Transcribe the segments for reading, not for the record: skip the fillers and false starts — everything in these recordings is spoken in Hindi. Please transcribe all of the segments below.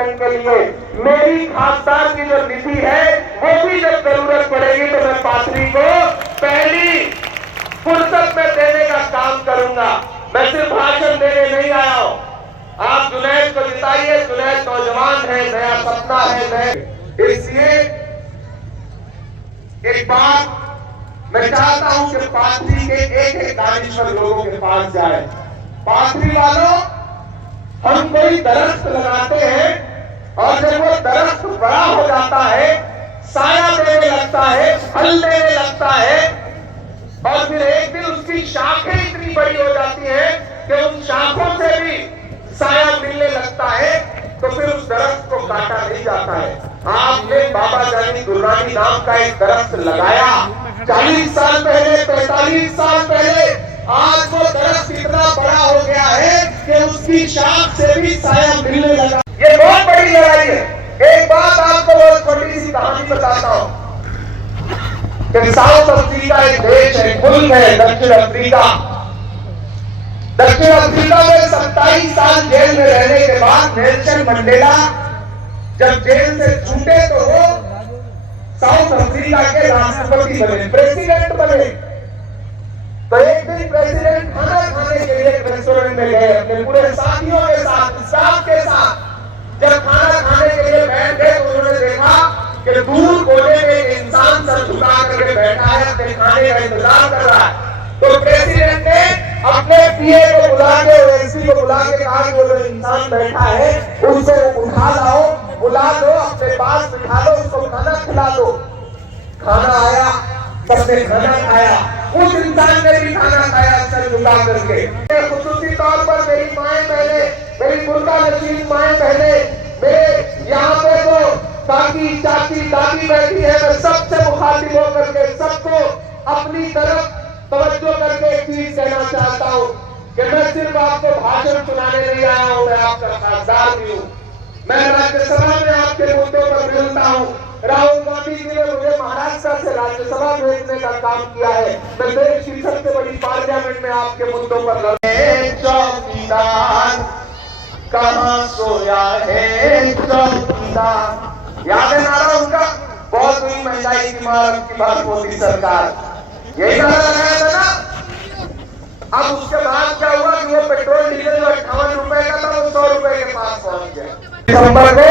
डेवलपमेंट के लिए मेरी खासदार की जो निधि है वो भी जब जरूरत पड़ेगी तो मैं पाथरी को पहली फुर्सत में देने का काम करूंगा। मैं सिर्फ भाषण देने नहीं आया हूं। आप जुनैद को जिताइए, जुनैद नौजवान है, नया सपना है, नए। इसलिए एक बात मैं चाहता हूं कि पाथरी के एक एक दानिश्वर लोगों के पास जाए। पाथरी वालों, हम कोई दरख्त लगाते हैं और जब वो दरख्त बड़ा हो जाता है, साया देने लगता है, फल देने लगता है और फिर एक दिन उसकी शाखें इतनी बड़ी हो जाती हैं कि उन शाखों से भी साया मिलने लगता है, तो फिर उस दरख्त को काटा नहीं जाता है। आपने बाबा जानी दुर्रानी नाम का एक दरख्त लगाया 40 साल पहले, 45 साल पहले। आज वो दरख्त इतना बड़ा हो गया है कि उसकी शाख से भी साया मिलने लगा। ये बहुत बड़ी लड़ाई है। एक बात आपको बहुत छोटी सी कहानी बताता हूं कि साउथ अफ्रीका एक देश है, मुल्क है, दक्षिण अफ्रीका। दक्षिण अफ्रीका में 27 साल जेल में रहने के बाद नेल्सन मंडेला जब जेल से छूटे तो वो साउथ अफ्रीका के राष्ट्रपति बने, प्रेसिडेंट बने। तो एक दिन प्रेसिडेंट खाना खाने के लिए रेस्टोरेंट में गए अपने पूरे साथियों के साथ, स्टाफ के साथ। जब खाना खाने के लिए बैठ गए तो उन्होंने देखा कि दूर कोने में एक इंसान सर झुका करके बैठा है, अपने खाने का इंतजार कर रहा है। तो प्रेसिडेंट ने अपने पीए को बुला के, ओएसडी को बुला के कहा कि वो जो इंसान बैठा है उसको उठा लाओ, बुला लो, अपने पास बिठा लो, उसको खाना खिला दो। खाना आया, सबने खाना खाया, उस इंसान ने भी खाना खाया सर झुका करके। खुसूसी तौर पर मेरी माएं बहने, मेरी बुर्का नशीन माएं बहने, मेरे यहाँ पे तो काकी चाची दादी बैठी है, मैं सबसे मुखातिब होकर के सबको अपनी तरफ तवज्जो करके एक चीज कहना चाहता हूं कि मैं सिर्फ आपको भाषण सुनाने नहीं आया हूं, मैं आपका खासदार भी हूं। मैं राज्यसभा में आपके मुद्दों पर मिलता हूं। राहुल गांधी जी ने मुझे महाराष्ट्र से राज्यसभा भेजने का काम किया है। मैं देश की सबसे बड़ी पार्लियामेंट में आपके मुद्दों पर लड़े। चौकीदार कहां सोया है चौकीदार, याद है नारा उनका? बहुत हुई महंगाई की मार, अब की बात मोदी सरकार, यही नारा लगाया था ना। अब उसके बाद क्या हुआ कि वो पेट्रोल डीजल जो 58 रुपए का था वो 100 रुपए के पास पहुंच गया। दिसंबर को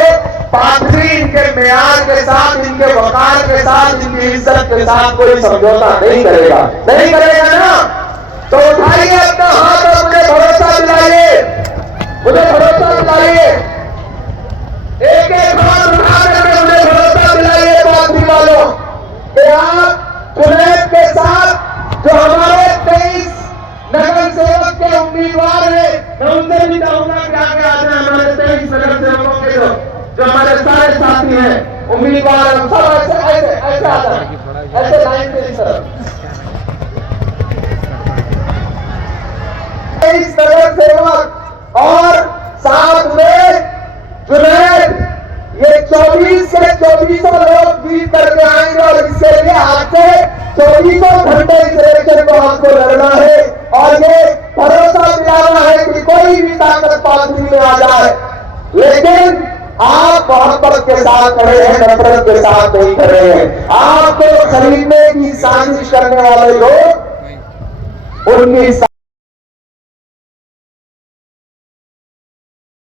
पाथरी इनके मेयार के साथ, इनके वकार के साथ, इनकी इज्जत के साथ कोई समझौता नहीं करेगा, नहीं करेगा ना। तो उठाइए अपना हाथ और मुझे भरोसा दिलाइए, मुझे भरोसा दिलाइए, एक एक हाथ उठा करके मुझे भरोसा दिलाइए पाथरी वालों कि आप जुनैद के साथ जो हमारे 23 नगर सेवक के उम्मीदवार है, मैं उनसे भी चाहूंगा कि आगे आ जाए। हमारे 23 नगर सेवकों के जो हमारे सारे साथी हैं, उम्मीदवार, सब ऐसे ऐसे आ जाए, ऐसे लाइन से इस तरफ। 23 नगर सेवक और साथ में जुनैद, ये 24 से 2400 लोग जीत करके आएंगे और इसके लिए आपसे 2400 घंटे इस इलेक्शन को आपको लड़ना है और ये भरोसा दिलाना है कि कोई भी ताकत पाथरी में आ जाए, लेकिन आप मोहब्बत के साथ खड़े हैं, नफरत के साथ नहीं खड़े हैं। आपको खरीदने की साजिश करने वाले लोग उनकी